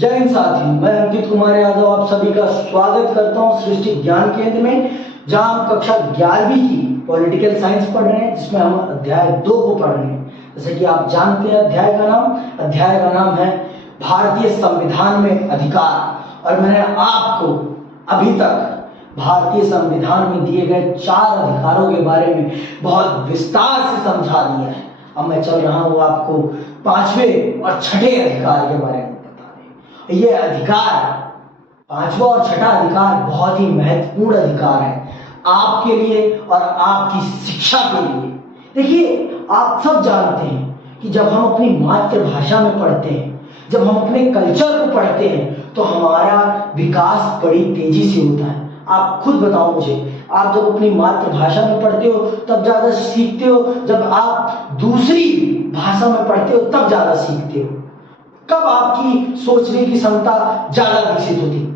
जय हिंद साथियों, मैं अंकित कुमार यादव आप सभी का स्वागत करता हूं सृष्टि ज्ञान केंद्र में, जहां हम कक्षा 11वीं की पॉलिटिकल साइंस पढ़ रहे हैं, जिसमें हम अध्याय 2 को पढ़ रहे हैं। जैसे कि आप जानते हैं अध्याय का नाम है भारतीय संविधान में अधिकार। और मैंने आपको अभी तक भारतीय संविधान में दिए गए 4 अधिकारों के बारे में बहुत विस्तार से समझा दिया है। अब मैं चल रहा हूं आपको 5वें और 6ठे अधिकार के बारे में बताने। ये अधिकार 5वां और 6ठा अधिकार बहुत ही महत्वपूर्ण अधिकार है आपके लिए और आपकी शिक्षा के लिए। देखिए, आप सब जानते हैं कि जब हम अपनी मातृभाषा में पढ़ते हैं, जब हम अपने कल्चर को पढ़ते हैं, तो हमारा विकास बड़ी तेजी से होता है। आप खुद बताओ मुझे, आप जब अपनी मातृभाषा में पढ़ते हो तब ज्यादा सीखते हो, जब आप दूसरी भाषा में पढ़ते हो तब ज्यादा सीखते हो। कब आपकी सोचने की क्षमता ज्यादा विकसित होती है?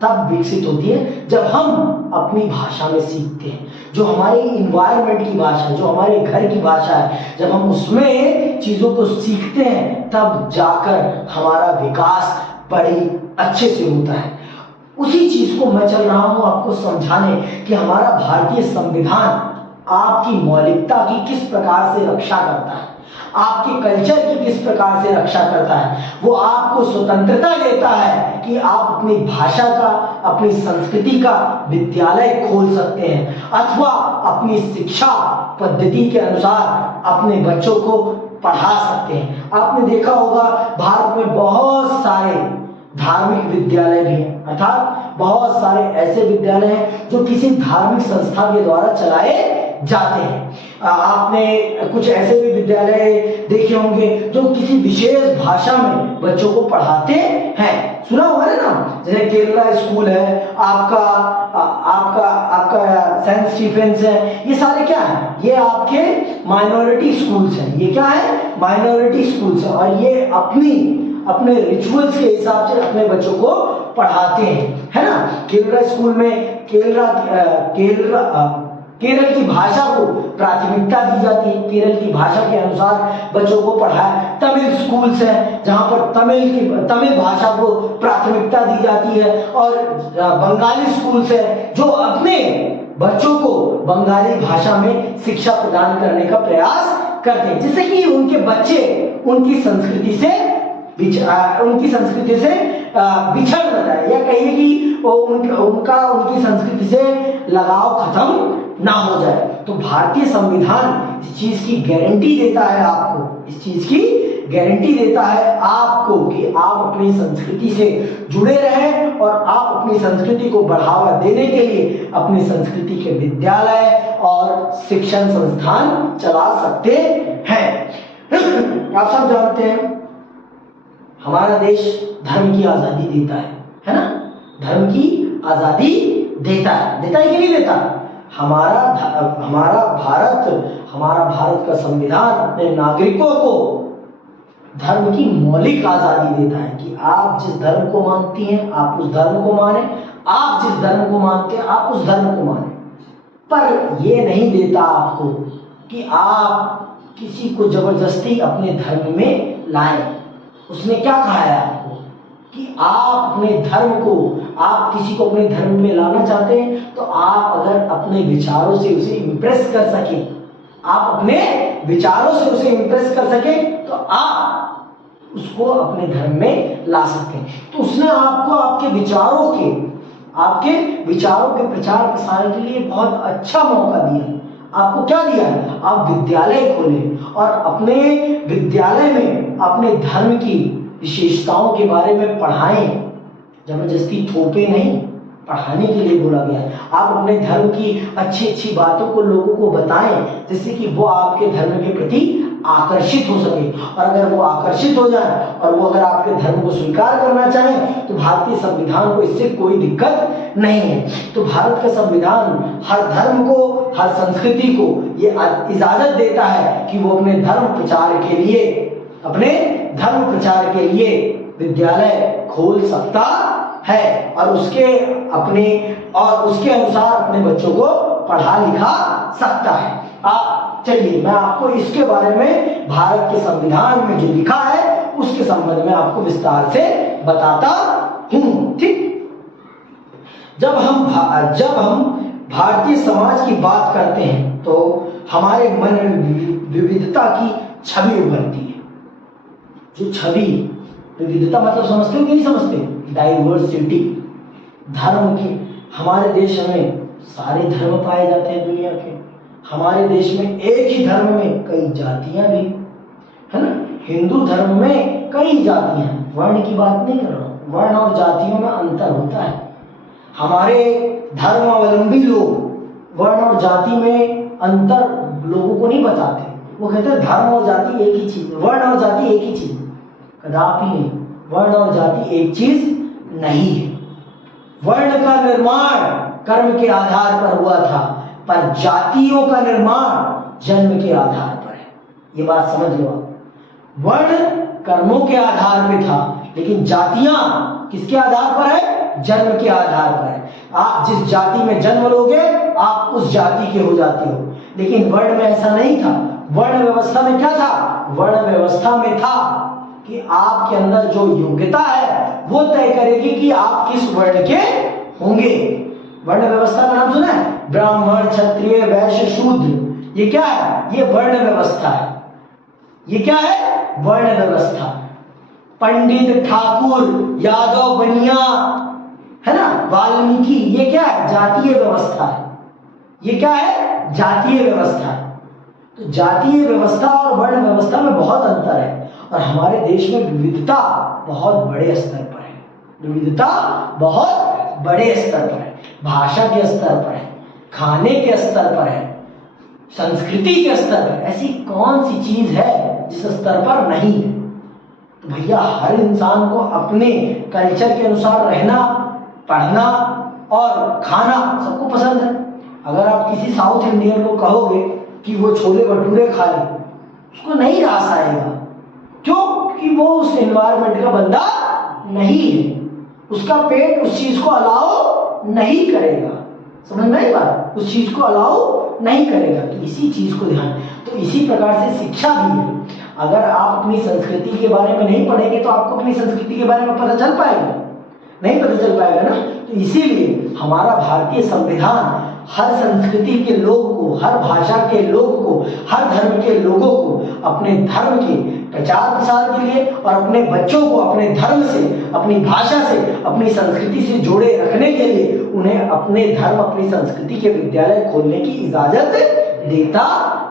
तब विकसित होती है जब हम अपनी भाषा में सीखते हैं, जो हमारे इन्वायरमेंट की भाषा है, जो हमारे घर की भाषा है। जब हम उसमें चीजों को सीखते हैं तब जाकर हमारा विकास बड़ी अच्छे से होता है। उसी चीज को मैं चल रहा हूं आपको समझाने कि हमारा भारतीय संविधान आपकी मौलिकता की किस प्रकार से रक्षा करता है, आपके कल्चर की किस प्रकार से रक्षा करता है। वो आपको स्वतंत्रता देता है कि आप अपनी भाषा का, अपनी संस्कृति का विद्यालय खोल सकते हैं, अथवा अपनी शिक्षा पद्धति के अनुसार अपने बच्चों को पढ़ा सकते हैं। आपने देखा होगा भारत में बहुत सारे धार्मिक विद्यालय भी हैं, अर्थात बहुत सारे ऐसे विद्यालय हैं जो किसी धार्मिक संस्था के द्वारा चलाए जाते हैं। आपने कुछ ऐसे भी विद्यालय देखे होंगे जो किसी विशेष भाषा में बच्चों को पढ़ाते हैं। सुना होगा ना, जैसे केरला स्कूल है, आपका सेंट स्टीफेंस है। ये सारे क्या है? ये आपके माइनॉरिटी स्कूल्स हैं। ये क्या है? माइनॉरिटी स्कूल्स हैं। और ये अपने रिचुअल्स के हिसाब से अपने बच्चों को पढ़ाते हैं, है ना। केरला स्कूल में केरल की भाषा को प्राथमिकता दी जाती है, केरल की भाषा के अनुसार बच्चों को पढ़ाया। तमिल स्कूल्स हैं जहां पर तमिल भाषा को प्राथमिकता दी जाती है। और बंगाली स्कूल्स हैं जो अपने बच्चों को बंगाली भाषा में शिक्षा प्रदान करने का प्रयास करते हैं, जिससे कि उनके बच्चे उनकी संस्कृति से बिछड़ न जाए, या कहिए कि उनकी संस्कृति से लगाव खत्म ना हो जाए। तो भारतीय संविधान इस चीज की गारंटी देता है आपको, इस चीज की गारंटी देता है आपको कि आप अपनी संस्कृति से जुड़े रहें और आप अपनी संस्कृति को बढ़ावा देने के लिए अपनी संस्कृति के विद्यालय और शिक्षण संस्थान चला सकते हैं। आप सब जानते हैं हमारा देश धर्म की आजादी देता है ना। धर्म की आजादी देता है कि नहीं देता? हमारा भारत का संविधान अपने नागरिकों को धर्म की मौलिक आजादी देता है कि आप जिस धर्म को मानती हैं आप उस धर्म को माने, आप जिस धर्म को मानते हैं आप उस धर्म को माने। पर यह नहीं देता आपको कि आप किसी को जबरदस्ती अपने धर्म में लाएं। उसने क्या कहा है आपको कि आप अपने धर्म को, आप किसी को अपने धर्म में लाना चाहते हैं तो आप अगर अपने विचारों से उसे इंप्रेस कर सके, आप अपने विचारों से उसे इंप्रेस कर सके तो आप उसको अपने धर्म में ला सकते हैं। तो उसने आपको आपके विचारों के प्रचार प्रसार के लिए बहुत अच्छा मौका दिया। आपको क्या दिया? आप विद्यालय खोले और अपने विद्यालय में अपने धर्म की विशेषताओं के बारे में पढ़ाएं। जबरदस्ती थोपे नहीं, पढ़ाने के लिए बोला गया है। आप अपने धर्म की अच्छी बातों को लोगों को बताएं, जिससे कि वो आपके धर्म के प्रति आकर्षित हो सके। और अगर वो आकर्षित हो जाए और वो अगर आपके धर्म को स्वीकार करना चाहें तो भारतीय संविधान को इससे कोई दिक्कत नहीं है। तो भारत का संविधान हर धर्म को, हर संस्कृति को ये इजाजत देता है कि वो अपने धर्म प्रचार के लिए विद्यालय खोल सकता है और उसके अनुसार अपने बच्चों को पढ़ा लिखा सकता है। चलिए मैं आपको इसके बारे में, भारत के संविधान में जो लिखा है उसके संबंध में आपको विस्तार से बताता हूँ। ठीक, जब हम भारतीय समाज की बात करते हैं तो हमारे मन में विविधता की छवि उभरती है। जो छवि, विविधता मतलब समझते हो कि नहीं समझते? डाइवर्सिटी, धर्म की। हमारे देश में सारे धर्म पाए जाते हैं दुनिया के। हमारे देश में एक ही धर्म में कई जातियां भी है ना। हिंदू धर्म में कई जातियां हैं, वर्ण की बात नहीं कर रहा हूं, वर्ण और जातियों में अंतर होता है। हमारे धर्मावलंबी लोग वर्ण और जाति में अंतर लोगों को नहीं बताते। वो कहते हैं धर्म और जाति एक ही चीज, वर्ण और जाति एक ही चीज। कदापि नहीं, वर्ण और जाति एक चीज नहीं है। वर्ण का निर्माण कर्म के आधार पर हुआ था, पर जातियों का निर्माण जन्म के आधार पर है। ये बात समझ लो आप। वर्ण कर्मों के आधार पे था, लेकिन जातियां किसके आधार पर है? जन्म के आधार पर है। आप जिस जाति में जन्म लोगे आप उस जाति के हो जाते हो। लेकिन वर्ण में ऐसा नहीं था। वर्ण व्यवस्था में क्या था? वर्ण व्यवस्था में था कि आपके अंदर जो योग्यता है वो तय करेगी कि आप किस वर्ण के होंगे। वर्ण व्यवस्था का नाम सुना है? ब्राह्मण, क्षत्रिय, वैश्य, शूद्र। ये क्या है? ये वर्ण व्यवस्था है। ये क्या है? वर्ण व्यवस्था। पंडित, ठाकुर, यादव, बनिया, है ना, वाल्मीकि, ये क्या है? जातीय व्यवस्था है। ये क्या है? जातीय व्यवस्था है। तो जातीय व्यवस्था और वर्ण व्यवस्था में बहुत अंतर है। और हमारे देश में विविधता बहुत बड़े स्तर पर है। विविधता बहुत बड़े स्तर पर है। भाषा के स्तर पर है, खाने के स्तर पर है, संस्कृति के स्तर पर। ऐसी कौन सी चीज है जिस स्तर पर नहीं है? तो भैया हर इंसान को अपने कल्चर के अनुसार रहना, पढ़ना और खाना सबको पसंद है। अगर आप किसी साउथ इंडियन को कहोगे कि वो छोले भटूरे खा ले, उसको नहीं रास आएगा। क्यों? कि वो उस एनवायरमेंट का बंदा नहीं है। उसका पेट उस चीज को अलाउ नहीं करेगा। समझ में आई बात? उस चीज को अलाउ नहीं करेगा। तो इसी चीज को ध्यान। तो इसी प्रकार से शिक्षा भी है। अगर आप अपनी संस्कृति के बारे में नहीं पढ़ेंगे तो आपको अपनी संस्कृति के बारे में पता चल पाएगा? नहीं पता चल पाएगा ना। तो इसीलिए हमारा भारतीय संविधान हर संस्कृति के लोग को, हर भाषा के लोग को, हर धर्म के लोगों को अपने धर्म के प्रचार प्रसार के लिए और अपने बच्चों को अपने धर्म से, अपनी भाषा से, अपनी संस्कृति से जोड़े रखने के लिए उन्हें अपने धर्म, अपनी संस्कृति के विद्यालय खोलने की इजाजत देता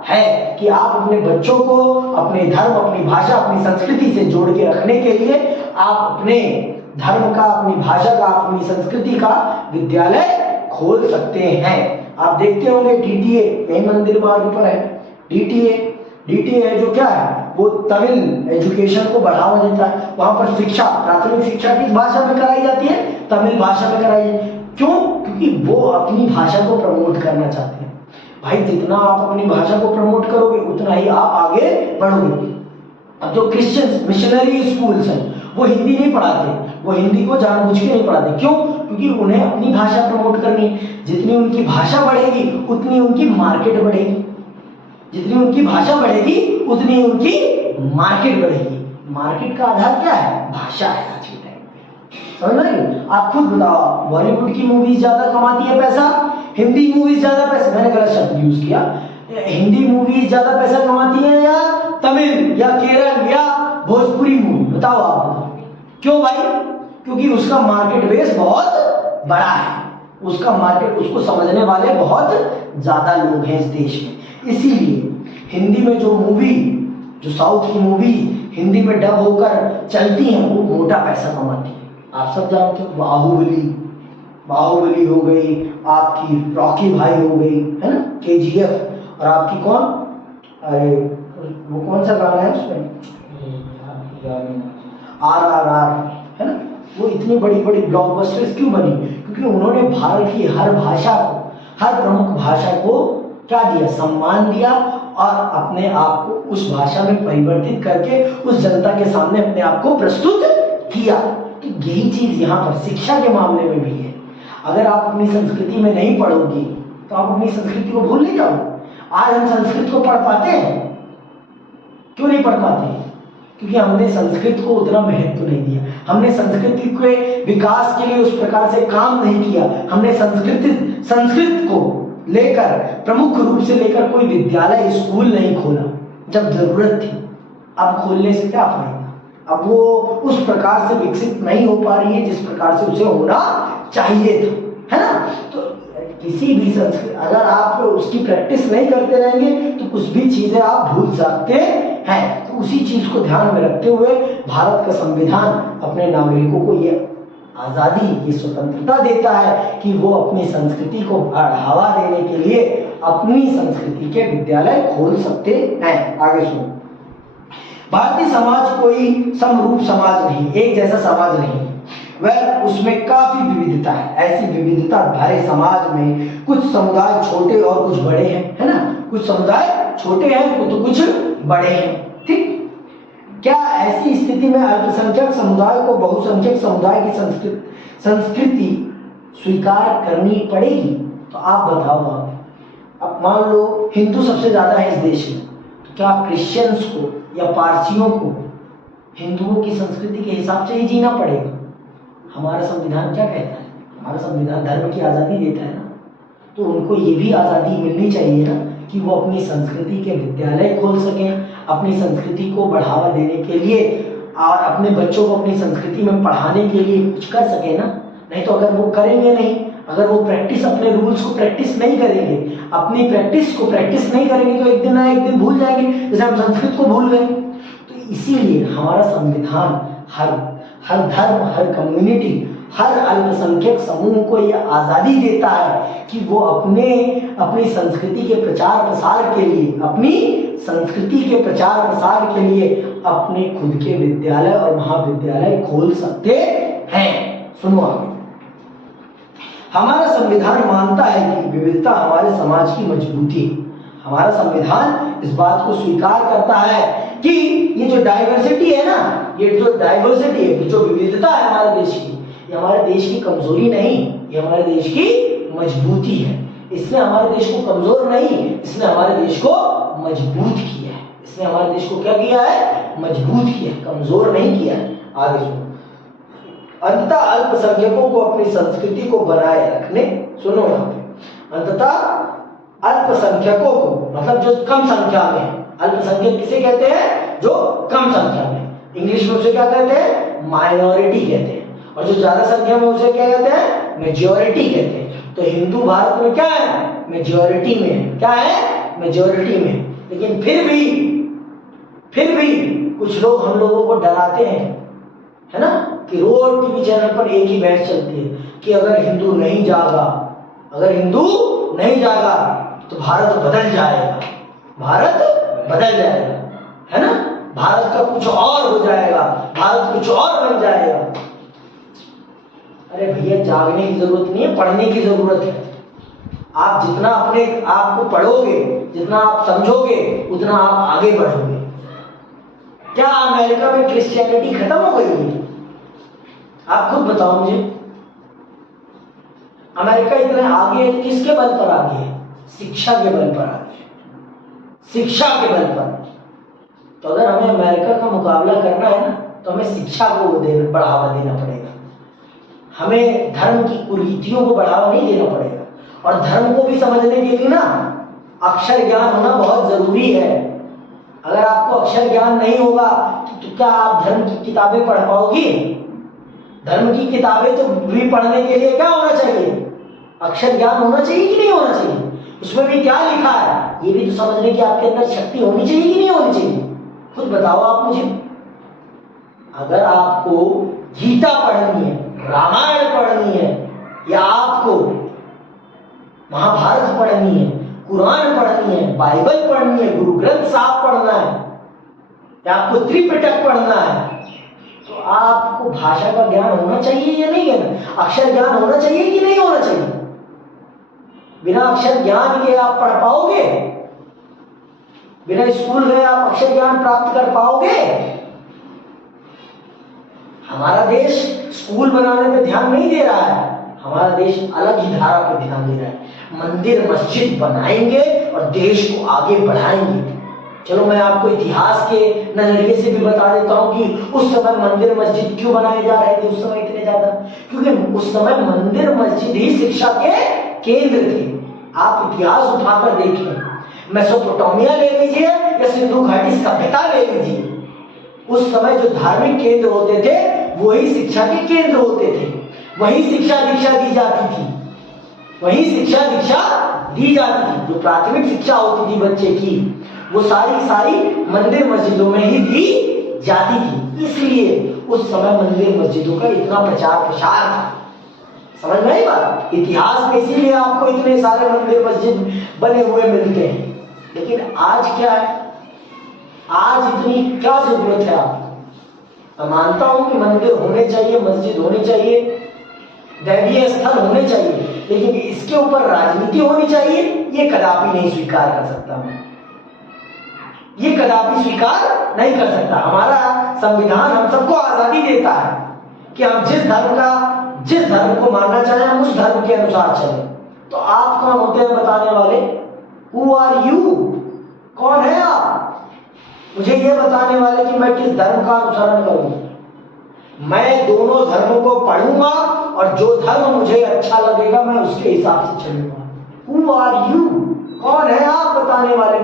है कि आप अपने बच्चों को अपने धर्म, अपनी भाषा, अपनी संस्कृति से जोड़ के रखने के लिए आप अपने धर्म का, अपनी भाषा का, अपनी संस्कृति का विद्यालय खोल सकते हैं। आप देखते होंगे डीटीए यही मंदिर मार्ग पर है। डीटीए है जो क्या है? वो तमिल एजुकेशन को बढ़ावा देता है। वहां पर शिक्षा, प्राथमिक शिक्षा किस भाषा में कराई जाती है? तमिल भाषा में कराई जाती है। क्यों? क्योंकि वो अपनी भाषा को प्रमोट करना चाहते हैं। भाई जितना आप अपनी भाषा को प्रमोट करोगे उतना ही आप आगे बढ़ोगे। अब जो क्रिश्चियन मिशनरी स्कूल्स हैं वो हिंदी नहीं पढ़ाते, वो हिंदी को जानबूझ के नहीं पढ़ाते। क्यों? क्योंकि उन्हें अपनी भाषा प्रमोट करनी है। जितनी उनकी भाषा बढ़ेगी उतनी उनकी मार्केट बढ़ेगी। जितनी उनकी भाषा बढ़ेगी उतनी उनकी मार्केट बढ़ेगी। मार्केट का आधार क्या है? भाषा है आज के टाइम पे। समझ रहे? आप खुद बताओ, बॉलीवुड की मूवीज ज्यादा कमाती है पैसा, हिंदी मूवीज ज्यादा पैसा, मैंने गलत शब्द यूज किया, हिंदी मूवीज ज्यादा पैसा कमाती है या तमिल या केरल या भोजपुरी मूवी? बताओ आप बताओ। क्यों भाई? क्योंकि उसका मार्केट बेस बहुत बड़ा है। उसका मार्केट, उसको समझने वाले बहुत ज्यादा लोग हैं इस देश में। इसीलिए हिंदी में जो मूवी, जो साउथ की मूवी हिंदी में डब होकर चलती हैं वो मोटा पैसा कमाती है। आप सब जानते हो, बाहुबली हो गई, आपकी रॉकी भाई हो गई, है ना, केजीएफ, और आपकी कौन, अरे वो कौन सा गाना है उसमें, RRR, है ना। वो इतनी बड़ी बड़ी ब्लॉकबस्टर्स क्यों बनी? क्योंकि उन्होंने भारत की हर भाषा को, हर प्रमुख भाषा को क्या दिया? सम्मान दिया और अपने आप को उस भाषा में परिवर्तित करके उस जनता के सामने अपने आप को प्रस्तुत किया। तो यही चीज यहाँ पर शिक्षा के मामले में भी है। अगर आप अपनी संस्कृति में नहीं पढ़ोगी तो आप अपनी संस्कृति को भूल नहीं जाओगे। आज हम संस्कृत को पढ़ पाते हैं? क्यों नहीं पढ़ पाते? क्योंकि हमने संस्कृत को उतना महत्व नहीं दिया, हमने संस्कृति के विकास के लिए उस प्रकार से काम नहीं किया, हमने संस्कृत को लेकर प्रमुख रूप से लेकर कोई विद्यालय स्कूल नहीं खोला जब जरूरत थी। अब खोलने से क्या फायदा, अब वो उस प्रकार से विकसित नहीं हो पा रही है जिस प्रकार से उसे होना चाहिए था, है ना। तो किसी भी संस्कृति अगर आप उसकी प्रैक्टिस नहीं करते रहेंगे तो कुछ भी चीजें आप भूल सकते हैं। तो उसी चीज को ध्यान में रखते हुए भारत का संविधान अपने नागरिकों को ये आजादी, ये स्वतंत्रता देता है कि वो अपनी संस्कृति को बढ़ावा देने के लिए अपनी संस्कृति के विद्यालय खोल सकते हैं। आगे सुनो, भारतीय समाज कोई समरूप समाज नहीं, एक जैसा समाज नहीं, वह उसमें काफी विविधता है। ऐसी विविधता भरे समाज में कुछ समुदाय छोटे और कुछ बड़े हैं, है ना, कुछ समुदाय छोटे हैं तो कुछ बड़े हैं, ठीक। क्या ऐसी स्थिति में अल्पसंख्यक समुदाय को बहुसंख्यक समुदाय की संस्कृति स्वीकार करनी पड़ेगी? तो आप बताओ, अब मान लो हिंदू सबसे ज्यादा है इस देश में, तो क्या क्रिश्चियंस को या पारसियों को हिंदुओं की संस्कृति के हिसाब से ही जीना पड़ेगा? हमारा संविधान क्या कहता है? हमारा संविधान धर्म की आज़ादी देता है ना, तो उनको ये भी आज़ादी मिलनी चाहिए ना कि वो अपनी संस्कृति के विद्यालय खोल सकें, अपनी संस्कृति को बढ़ावा देने के लिए और अपने बच्चों को अपनी संस्कृति में पढ़ाने के लिए कुछ कर सके ना। नहीं तो अगर वो करेंगे नहीं, अगर वो प्रैक्टिस अपने रूल्स को प्रैक्टिस नहीं करेंगे, अपनी प्रैक्टिस को प्रैक्टिस नहीं करेंगे तो एक दिन ना एक दिन भूल जाएंगे, जैसे हम संस्कृत को भूल गए। तो इसीलिए हमारा संविधान हर धर्म, हर कम्युनिटी, हर अल्पसंख्यक समूह को यह आज़ादी देता है कि वो अपनी संस्कृति के प्रचार प्रसार के लिए, अपनी संस्कृति के प्रचार प्रसार के लिए अपने खुद के विद्यालय और महाविद्यालय खोल सकते हैं। सुनो आगे, हमारा संविधान मानता है कि विविधता हमारे समाज की मजबूती है। हमारा संविधान इस बात को स्वीकार करता है कि ये जो डाइवर्सिटी है ना, ये जो डाइवर्सिटी है, जो विविधता है हमारे देश की, ये हमारे देश की कमजोरी नहीं, ये हमारे देश की मजबूती है। इसने हमारे देश को कमजोर नहीं, इसने हमारे देश को मजबूत किया है। इसने हमारे देश को क्या किया है? मजबूत किया है, कमजोर नहीं किया है। आगे सुनो, अंततः अल्पसंख्यकों को अपनी संस्कृति को बनाए रखने, सुनो यहाँ पे, अंततः अल्पसंख्यकों को, मतलब जो कम संख्या में है। अल्पसंख्यक किसे कहते हैं? जो कम संख्या में। इंग्लिश में उसे क्या कहते हैं? माइनॉरिटी कहते हैं। और जो ज्यादा संख्या में उसे क्या कहते हैं? मेजॉरिटी कहते हैं। तो हिंदू भारत में क्या है? मेजॉरिटी में है। क्या है? मेजॉरिटी में। लेकिन फिर भी कुछ लोग हम लोगों को डराते हैं, है ना, कि रोज टीवी चैनल पर एक ही बहस चलती है कि अगर हिंदू नहीं जागा तो भारत बदल जाएगा, है ना, भारत का कुछ और हो जाएगा, भारत कुछ और बन जाएगा। अरे भैया, जागने की जरूरत नहीं है, पढ़ने की जरूरत है। आप जितना अपने आप को पढ़ोगे, जितना आप समझोगे, उतना आप आगे बढ़ोगे। क्या अमेरिका में क्रिश्चियनिटी खत्म हो गई है? आप खुद बताओ मुझे। अमेरिका इतने आगे है, किसके बल पर आगे है? शिक्षा के बल पर आगे है, शिक्षा के बल पर। तो अगर हमें अमेरिका का मुकाबला करना है ना, तो हमें शिक्षा को बढ़ावा देना पड़ेगा। हमें धर्म की कुरीतियों को बढ़ावा नहीं देना पड़ेगा। और धर्म को भी समझने के लिए ना अक्षर ज्ञान होना बहुत जरूरी है। अगर आपको अक्षर ज्ञान नहीं होगा तो क्या आप धर्म की किताबें पढ़ पाओगे? धर्म की किताबें तो भी पढ़ने के लिए क्या होना चाहिए? अक्षर ज्ञान होना चाहिए कि नहीं होना चाहिए? उसमें भी क्या लिखा है ये भी तो समझने की आपके अंदर शक्ति होनी चाहिए कि नहीं होनी चाहिए? खुद बताओ आप मुझे। अगर आपको गीता पढ़नी है, रामायण पढ़नी है, या आपको महाभारत पढ़नी है, कुरान पढ़नी है, बाइबल पढ़नी है, गुरु ग्रंथ साहब पढ़ना है, या आपको त्रिपिटक पढ़ना है, तो आपको भाषा का ज्ञान होना चाहिए या नहीं है? अक्षर ज्ञान होना चाहिए कि नहीं होना चाहिए? बिना अक्षर ज्ञान के आप पढ़ पाओगे? बिना स्कूल गए आप अक्षर ज्ञान प्राप्त कर पाओगे? हमारा देश स्कूल बनाने पे ध्यान नहीं दे रहा है, हमारा देश अलग ही धारा पे ध्यान दे रहा है। मंदिर मस्जिद बनाएंगे और देश को आगे बढ़ाएंगे। चलो मैं आपको इतिहास के नजरिए से भी बता देता हूं कि उस समय मंदिर मस्जिद क्यों बनाए जा रहे थे उस समय इतने ज्यादा, क्योंकि उस समय मंदिर मस्जिद ही शिक्षा के केंद्र थे। आप इतिहास उठाकर देखें, मेसोपोटामिया ले लीजिए या सिंधु घाटी सभ्यता ले लीजिए, उस समय जो धार्मिक केंद्र होते थे वही शिक्षा के केंद्र होते थे, वही शिक्षा दीक्षा दी जाती थी, वही शिक्षा दीक्षा दी जाती थी। जो प्राथमिक शिक्षा होती थी बच्चे की वो सारी मंदिर मस्जिदों में ही दी जाती थी। इसलिए उस समय मंदिर मस्जिदों का इतना प्रचार प्रसार था। समझ में आई बात? इतिहास में इसीलिए आपको इतने सारे मंदिर मस्जिद बने हुए मिलते हैं। लेकिन आज क्या है, आज इतनी क्या जरूरत है आपको? मैं मानता हूं कि मंदिर होने चाहिए, मस्जिद होनी चाहिए, दैवीय स्थल होने चाहिए, लेकिन इसके ऊपर राजनीति होनी चाहिए, ये कदापि नहीं स्वीकार कर सकता मैं, ये कदापि स्वीकार नहीं कर सकता। हमारा संविधान हम सबको आजादी देता है कि हम जिस धर्म को मानना चाहें हम उस धर्म के अनुसार चलें। तो आप कौन होते हैं बताने वाले? Who are you? कौन है आप मुझे ये बताने वाले कि मैं किस धर्म का अनुसरण करूं? मैं दोनों धर्मों को पढ़ूंगा और जो धर्म मुझे अच्छा लगेगा मैं उसके हिसाब से चलूंगा। Who are you? कौन है आप बताने वाले?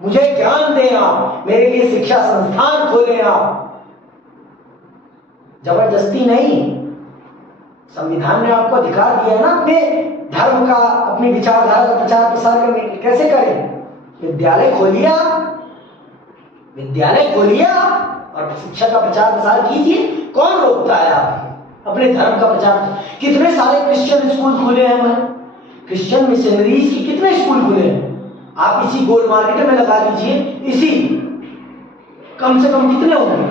मुझे ज्ञान दें आप, मेरे लिए शिक्षा संस्थान खोलें आप, जबरदस्ती नहीं। संविधान ने आपको अधिकार दिया ना अपने धर्म का, अपनी विचारधारा का प्रचार प्रसार करने के। कैसे करें? विद्यालय खोलिए आप, विद्यालय खोलिए आप और शिक्षा का प्रचार प्रसार कीजिए। कौन रोकता है आप अपने धर्म का प्रचार? कितने सारे क्रिश्चियन स्कूल खुले हैं, क्रिश्चियन मिशनरीज के कितने स्कूल खुले हैं? आप इसी गोल मार्केट में लगा लीजिए, इसी कम से कम कितने होंगे?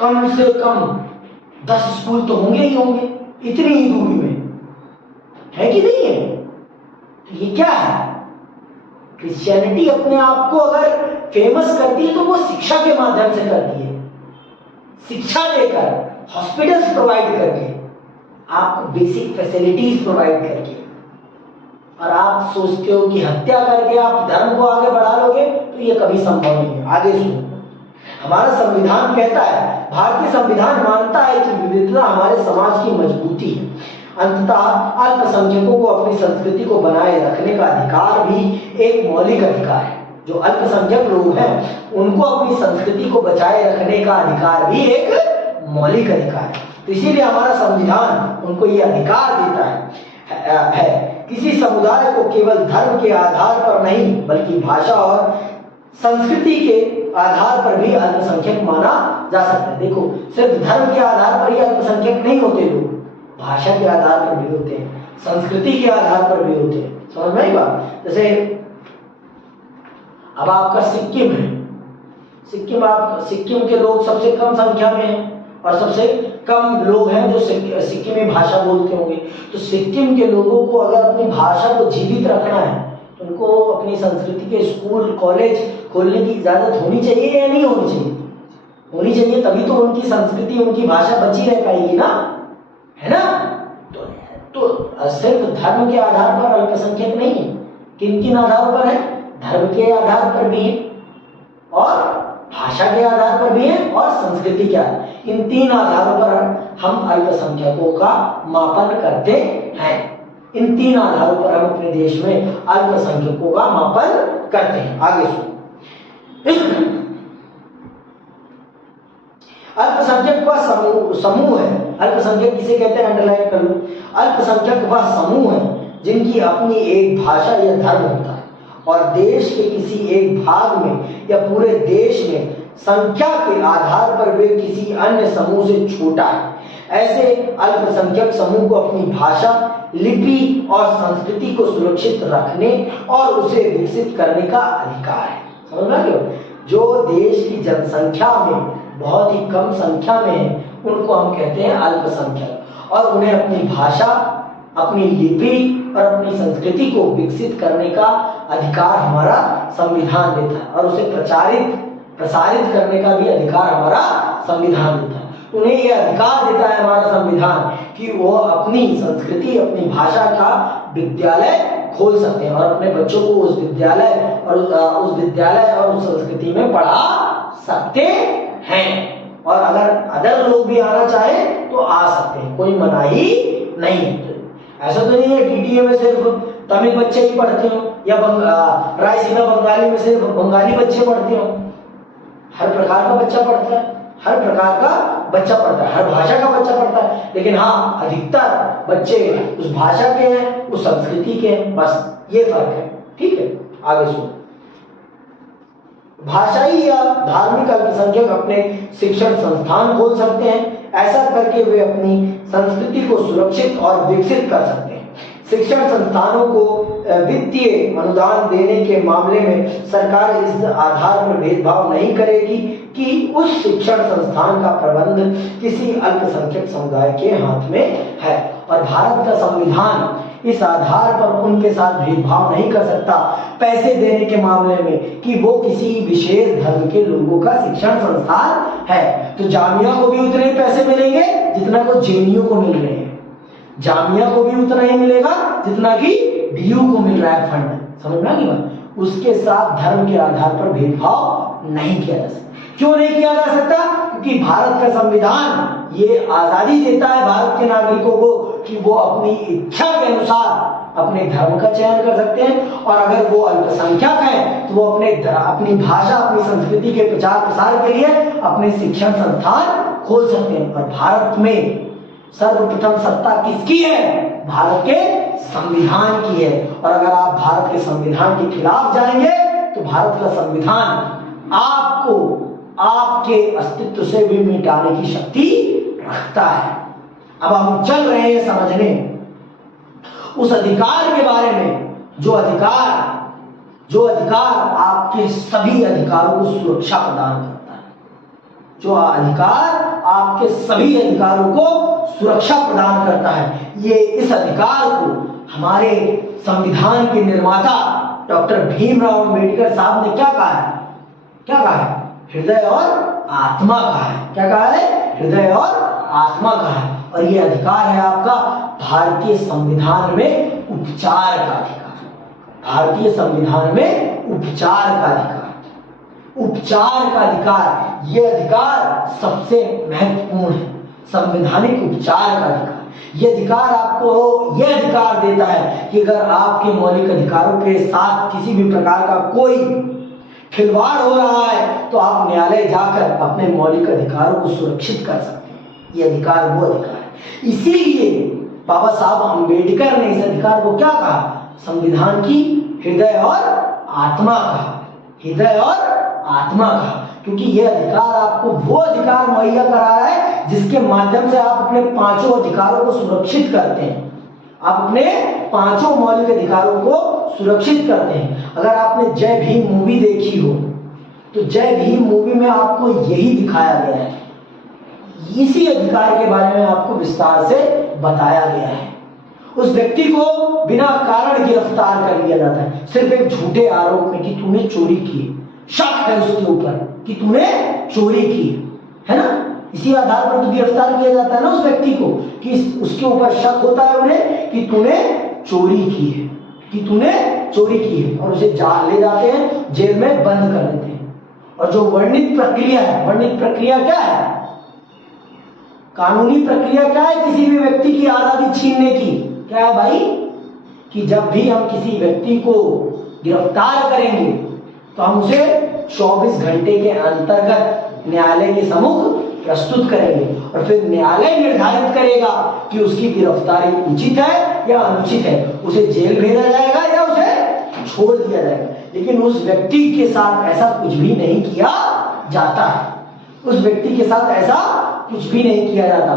कम से कम 10 स्कूल तो होंगे ही होंगे, इतनी ही दूरी में, है कि नहीं है? तो ये क्या है? क्रिश्चियनिटी अपने आप को अगर फेमस करती है तो वो शिक्षा के माध्यम से करती है, शिक्षा देकर, हॉस्पिटल्स प्रोवाइड करके, आपको बेसिक फैसिलिटीज प्रोवाइड करके। और आप सोचते हो कि हत्या करके आप धर्म को आगे बढ़ा लोगे, तो ये कभी संभव नहीं है। आगे सुनो, हमारा संविधान कहता है, भारतीय संविधान मानता है कि विविधता हमारे समाज की मजबूती है। अंततः अल्पसंख्यकों को अपनी संस्कृति को बनाए रखने का अधिकार भी एक मौलिक अधिकार है। जो अल्पसंख्यक लोग हैं उनको अपनी संस्कृति को बचाए रखने का अधिकार भी एक मौलिक अधिकार है। तो इसीलिए हमारा संविधान उनको ये अधिकार देता है। किसी समुदाय को केवल धर्म के आधार पर नहीं बल्कि भाषा और संस्कृति के आधार पर भी अल्पसंख्यक माना जा सकता है। देखो, सिर्फ धर्म के आधार पर ही अल्पसंख्यक नहीं होते लोग, भाषा के आधार पर भी होते हैं, संस्कृति के आधार पर भी होते हैं। समझ में आई बात? जैसे अब आपका सिक्किम है, सिक्किम के लोग सबसे कम संख्या में हैं और सबसे कम लोग हैं जो सिक्किमी भाषा बोलते होंगे। तो सिक्किम के लोगों को अगर अपनी भाषा को जीवित रखना है तो उनको अपनी संस्कृति के स्कूल कॉलेज खोलने की इजाजत होनी चाहिए या नहीं होनी चाहिए? होनी चाहिए, तभी तो उनकी संस्कृति उनकी भाषा बची रह पाएगी ना, है ना? तो सिर्फ धर्म के आधार पर अल्पसंख्यक नहीं है, किन किन आधारों पर है? धर्म के आधार पर भी है और भाषा के आधार पर भी है और संस्कृति के आधार, इन 3 आधारों पर हम अल्पसंख्यकों का मापन करते हैं। इन 3 आधारों पर हम अपने देश में अल्पसंख्यकों का मापन करते हैं। आगे सुनो, अल्पसंख्यक वह समूह है। अल्पसंख्यक किसे कहते हैं? अंडरलाइन कर लो। अल्पसंख्यक वह समूह है जिनकी अपनी एक भाषा या धर्म होता है और देश के किसी एक भाग में या पूरे देश में संख्या के आधार पर वे किसी अन्य समूह से छोटा है। ऐसे अल्पसंख्यक समूह को अपनी भाषा, लिपि और संस्कृति को सुरक्षित रखने और उसे विकसित करने का अधिकार है। समझ रहे हो? जो देश की जनसंख्या में बहुत ही कम संख्या में है उनको हम कहते हैं अल्पसंख्यक, और उन्हें अपनी भाषा, अपनी लिपि और अपनी संस्कृति को विकसित करने का अधिकार हमारा संविधान देता है और उसे प्रसारित करने का भी अधिकार हमारा संविधान देता है। उन्हें यह अधिकार देता है हमारा संविधान कि वो अपनी संस्कृति, अपनी भाषा का विद्यालय खोल सकते हैं और अपने बच्चों को उस विद्यालय और उस संस्कृति में पढ़ा सकते हैं। और अगर अदर लोग भी आना चाहे तो आ सकते हैं, कोई मनाही नहीं है। ऐसा तो नहीं है डीडीए में सिर्फ तमिल बच्चे ही पढ़ते हो या रायसीना बंगाली में सिर्फ बंगाली बच्चे पढ़ते हो। हर प्रकार का बच्चा पढ़ता है, हर प्रकार का बच्चा पढ़ता है, हर भाषा का बच्चा पढ़ता है। लेकिन हाँ, अधिकतर बच्चे उस भाषा के हैं, उस संस्कृति के हैं, बस ये फर्क है। ठीक है, आगे सुनो। भाषाई या धार्मिक अल्पसंख्यक अपने शिक्षण संस्थान खोल सकते हैं। ऐसा करके वे अपनी संस्कृति को सुरक्षित और विकसित कर सकते हैं। शिक्षण संस्थानों को वित्तीय अनुदान देने के मामले में सरकार इस आधार पर भेदभाव नहीं करेगी कि उस शिक्षण संस्थान का प्रबंध किसी अल्पसंख्यक समुदाय के हाथ में है। और भारत का संविधान इस आधार पर उनके साथ भेदभाव नहीं कर सकता पैसे देने के मामले में कि वो किसी विशेष धर्म के लोगों का शिक्षण संस्थान है। तो जामिया को भी उतने ही पैसे मिलेंगे जितना को जेएनयू को मिल रहे हैं, जामिया को भी उतना ही मिलेगा जितना कि डीयू को मिल रहा है फंड। समझना की बात। उसके साथ धर्म के आधार पर भेदभाव नहीं किया जा सकता। क्यों नहीं किया जा सकता? क्योंकि भारत का संविधान ये आजादी देता है भारत के नागरिकों को कि वो अपनी इच्छा के अनुसार अपने धर्म का चयन कर सकते हैं। और अगर वो अल्पसंख्यक हैं तो वो अपनी भाषा, अपनी संस्कृति के प्रचार प्रसार के लिए अपने शिक्षण संस्थान खोल सकते हैं। और भारत में सर्वप्रथम सत्ता किसकी है? भारत के संविधान की है। और अगर आप भारत के संविधान के खिलाफ जाएंगे तो भारत का संविधान आपको आपके अस्तित्व से भी मिटाने की शक्ति रखता है। अब हम चल रहे हैं समझने उस अधिकार के बारे में जो अधिकार आपके सभी अधिकारों को सुरक्षा प्रदान करता है, जो अधिकार आपके सभी अधिकारों को सुरक्षा प्रदान करता है। ये इस अधिकार को हमारे संविधान के निर्माता डॉक्टर भीमराव अंबेडकर साहब ने क्या कहा है? क्या कहा है? हृदय और आत्मा कहा है। क्या कहा है? हृदय और आत्मा कहा है। और ये अधिकार है आपका भारतीय संविधान में उपचार का अधिकार। भारतीय संविधान में उपचार का अधिकार, उपचार का अधिकार, ये अधिकार सबसे महत्वपूर्ण है। संवैधानिक उपचार का अधिकार, ये अधिकार आपको यह अधिकार देता है कि अगर आपके मौलिक अधिकारों के साथ किसी भी प्रकार का कोई खिलवाड़ हो रहा है तो आप न्यायालय जाकर अपने मौलिक अधिकारों को सुरक्षित कर सकते हैं। ये अधिकार वो अधिकार है। इसीलिए बाबा साहब अंबेडकर ने इस अधिकार को क्या कहा? संविधान की हृदय और आत्मा कहा। हृदय और आत्मा कहा क्योंकि यह अधिकार आपको वो अधिकार मुहैया करा रहा है जिसके माध्यम से आप अपने पांचों अधिकारों को सुरक्षित करते हैं। आप अपने पांचों मौलिक अधिकारों को सुरक्षित करते हैं। अगर आपने जय भीम मूवी देखी हो तो जय भीम मूवी में आपको यही दिखाया गया है। इसी अधिकार के बारे में आपको विस्तार से बताया गया है। उस व्यक्ति को बिना कारण गिरफ्तार कर लिया जाता है सिर्फ एक झूठे आरोप में कि तूने चोरी की, शक है उसके ऊपर कि तूने चोरी की है ना। इसी आधार पर तो गिरफ्तार किया जाता है ना उस व्यक्ति को कि उसके ऊपर शक होता है उन्हें कि तूने चोरी की है, कि तूने चोरी की है। और उसे ले जाते हैं, जेल में बंद कर देते हैं। और जो वर्णित प्रक्रिया है, वर्णित प्रक्रिया क्या है? कानूनी प्रक्रिया क्या है किसी भी व्यक्ति की आजादी छीनने की? क्या है भाई? कि जब भी हम किसी व्यक्ति को गिरफ्तार करेंगे तो हम उसे 24 घंटे के अंतर्गत न्यायालय के सम्मुख प्रस्तुत करेंगे और फिर न्यायालय निर्धारित करेगा कि उसकी गिरफ्तारी उचित है या अनुचित है। उसे जेल भेजा जाएगा या उसे छोड़ दिया जाएगा। लेकिन उस व्यक्ति के साथ ऐसा कुछ भी नहीं किया जाता है। उस व्यक्ति के साथ ऐसा कुछ भी नहीं किया जाता।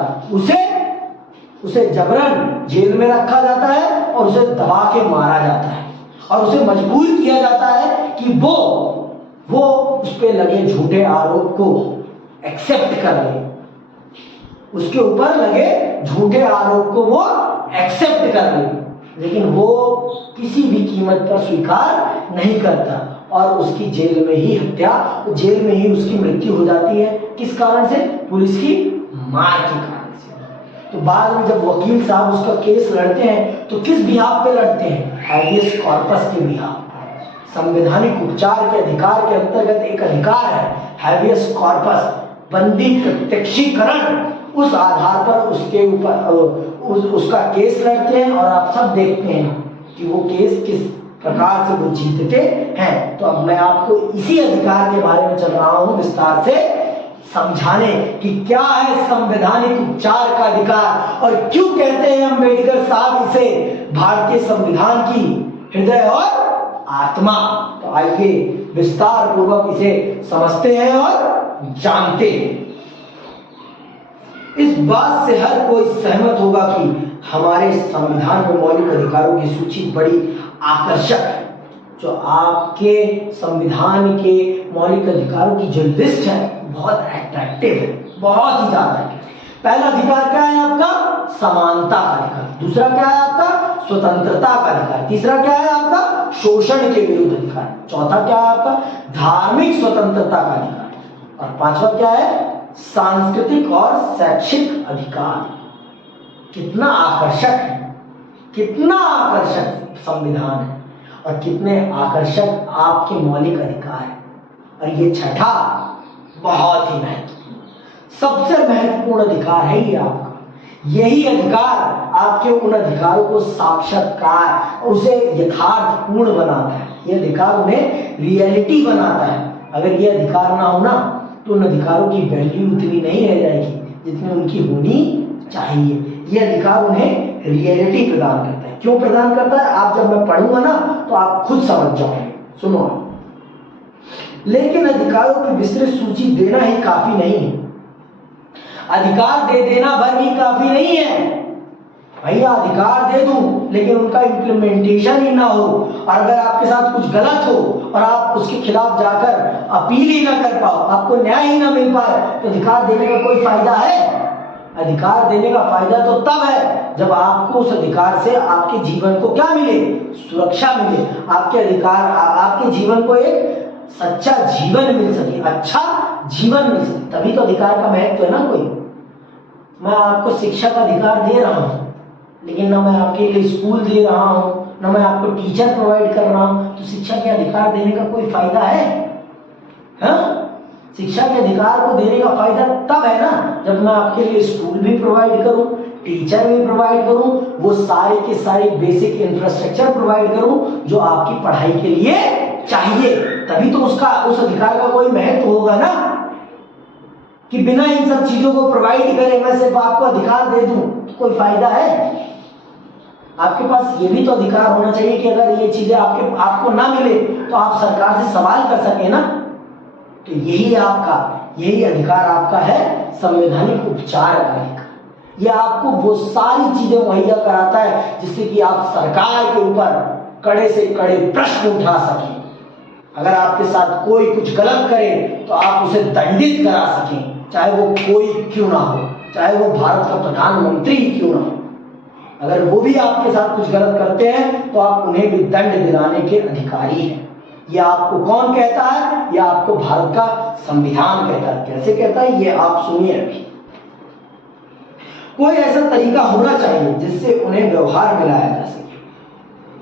उसे जबरन जेल में रखा जाता है और उसे दबा के मारा जाता है और उसे मजबूर किया जाता है कि वो उस पे लगे झूठे आरोप को एक्सेप्ट कर ले। उसके ऊपर लगे झूठे आरोप को वो एक्सेप्ट कर ले, लेकिन वो किसी भी कीमत पर स्वीकार नहीं करता और उसकी जेल में ही हत्या, जेल में ही उसकी मृत्यु हो जाती है। किस कारण से? पुलिस की मार के कारण से। तो बाद में जब वकील साहब उसका केस लड़ते हैं तो किस बिहाफ पे लड़ते हैं? हैबियस कॉर्पस के बिहाफ। संवैधानिक उपचार के अधिकार के अंतर्गत एक अधिकार है हैबियस कॉर्पस, बंदी प्रत्यक्षीकरण। उस आधार पर उसके ऊपर उसका केस लड़ते हैं और आप सब देखते हैं कि वो केस किस प्रकार से वो जीतते हैं। तो अब मैं आपको इसी अधिकार के बारे में चल रहा हूं विस्तार से समझाने कि क्या है संवैधानिक उपचार का अधिकार और क्यों कहते हैं अम्बेडकर साहब इसे भारतीय संविधान की हृदय और आत्मा। तो आइए विस्तार पूर्वक इसे समझते हैं और जानते हैं। इस बात से हर कोई सहमत होगा कि हमारे संविधान में मौलिक अधिकारों की सूची बड़ी आकर्षक है। जो आपके संविधान के मौलिक अधिकारों की जो लिस्ट है बहुत अट्रैक्टिव है, बहुत ही ज्यादा है। पहला अधिकार क्या है आपका? समानता का अधिकार। दूसरा क्या है आपका? स्वतंत्रता का अधिकार। तीसरा क्या है आपका? शोषण के विरुद्ध अधिकार। चौथा क्या है आपका? धार्मिक स्वतंत्रता का अधिकार। और पांचवा क्या है? सांस्कृतिक और शैक्षिक अधिकार। कितना आकर्षक है, कितना आकर्षक संविधान है और कितने आकर्षक आपके मौलिक अधिकार है। और ये छठा बहुत ही महत्वपूर्ण, सबसे महत्वपूर्ण अधिकार है ये आपका। यही अधिकार आपके उन अधिकारों को साक्षात्कार और उसे यथार्थपूर्ण बनाता है। ये अधिकार उन्हें रियलिटी बनाता है। अगर ये अधिकार ना हो ना तो उन अधिकारों की वैल्यू उतनी नहीं रह जाएगी जितनी उनकी होनी चाहिए। ये अधिकार उन्हें रियलिटी प्रदान करता है। क्यों प्रदान करता है? आप जब मैं पढ़ूंगा ना तो आप खुद समझ जाओगे। सुनो, लेकिन अधिकारों की विस्तृत सूची देना ही काफी नहीं है। अधिकार दे देना भर भी काफी नहीं है। भैया अधिकार दे दूं लेकिन उनका इम्प्लीमेंटेशन ही ना हो और अगर आपके साथ कुछ गलत हो और आप उसके खिलाफ जाकर अपील ही ना कर पाओ, आपको न्याय ही ना मिल पाए, तो अधिकार देने का कोई फायदा है? अधिकार देने का फायदा तो तब है जब आपको उस अधिकार से आपके जीवन को क्या मिले? सुरक्षा मिले। आपके अधिकार आपके जीवन को एक सच्चा जीवन मिल सके, अच्छा जीवन मिल सके, तभी तो अधिकार का महत्व है ना। कोई मैं आपको शिक्षा का अधिकार दे रहा हूं लेकिन ना मैं आपके लिए स्कूल दे रहा हूं, ना मैं आपको टीचर प्रोवाइड कर रहा हूं, तो शिक्षा के अधिकार देने का कोई फायदा है? शिक्षा के अधिकार को देने का फायदा तब है ना जब मैं आपके लिए स्कूल भी प्रोवाइड करूं, टीचर भी प्रोवाइड करूं, वो सारे के सारे बेसिक इंफ्रास्ट्रक्चर प्रोवाइड करूं जो आपकी पढ़ाई के लिए चाहिए। तभी तो उस अधिकार का कोई महत्व होगा ना। कि बिना इन सब चीजों को प्रोवाइड करे मैं सिर्फ आपको अधिकार दे दूं तो कोई फायदा है? आपके पास ये भी तो अधिकार होना चाहिए कि अगर ये चीजें आपको ना मिले तो आप सरकार से सवाल कर सके ना। तो यही अधिकार आपका है संवैधानिक उपचार का अधिकार। यह आपको वो सारी चीजें मुहैया कराता है जिससे कि आप सरकार के ऊपर कड़े से कड़े प्रश्न उठा सकें। अगर आपके साथ कोई कुछ गलत करे तो आप उसे दंडित करा सकें, चाहे वो कोई क्यों ना हो, चाहे वो भारत का प्रधानमंत्री क्यों ना हो। अगर वो भी आपके साथ कुछ गलत करते हैं तो आप उन्हें भी दंड दिलाने के अधिकारी हैं। यह आपको कौन कहता है? यह आपको भारत का संविधान कहता है। कैसे कहता है ये आप सुनिए अभी। कोई ऐसा तरीका होना चाहिए जिससे उन्हें व्यवहार में लाया जा सके